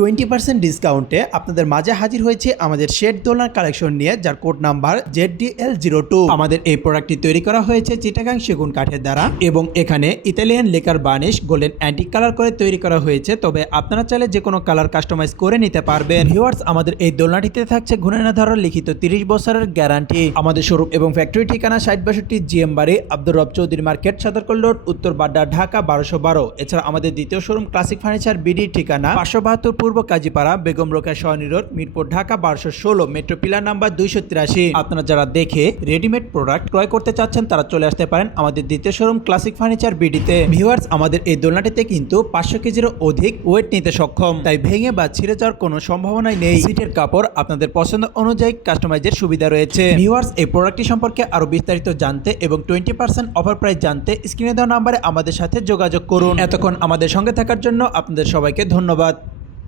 20% ডিসকাউন্টে আপনাদের মাঝে হাজির হয়েছে আমাদের শেড দোলনার কালেকশন নিয়ে, যার কোড নাম্বার ZDL02। আমাদের এই প্রোডাক্টটি তৈরি করা হয়েছে চিটাগাং সেগুন কাঠের দ্বারা এবং এখানে Italian lacquer varnish golden antique colour করে তৈরি করা হয়েছে। তবে আপনারা চাইলে যে কোনো কালার কাস্টমাইজ করে নিতে পারবেন। ভিউয়ার্স, আমাদের এই দোলনাটিতে থাকছে ঘুরে না ধরার লিখিত 30 বছরের গ্যারান্টি। আমাদের শোরুম এবং ফ্যাক্টরি ঠিকানা 6062 GM বাড়ি, আব্দুর রব চৌধুরী মার্কেট, সদরকল রোড, উত্তর বাড্ডা, ঢাকা 1212। এছাড়া আমাদের দ্বিতীয় শোরুম ক্লাসিক ফার্নিচার বিডি ঠিকানা 572 পূর্ব কাজীপাড়া, বেগম রোকেয়া সরণি road, Mirpur, Dhaka 1216, metro pillar number 283। আপনারা যারা দেখে রেডিমেড প্রোডাক্ট ক্রয় করতে চাচ্ছেন তারা চলে আসতে পারেন আমাদের দ্বিতীয় শোরুম ক্লাসিক ফার্নিচার বিডিতে। ভিউয়ার্স, আমাদের এই দোলনাটিতে কিন্তু 500 কেজিরও অধিক ওয়েট নিতে সক্ষম, তাই ভেঙে বা ছিঁড়ে যাওয়ার কোনো সম্ভাবনাই নেই। সিটের কাপড় আপনাদের পছন্দ অনুযায়ী কাস্টমাইজের সুবিধা রয়েছে। ভিউয়ার্স, এই প্রোডাক্টটি সম্পর্কে আরো বিস্তারিত জানতে এবং 20% অফার প্রাইস জানতে স্ক্রিনে দেওয়া নাম্বারে আমাদের সাথে যোগাযোগ করুন। এতক্ষণ আমাদের সঙ্গে থাকার জন্য আপনাদের সবাইকে ধন্যবাদ।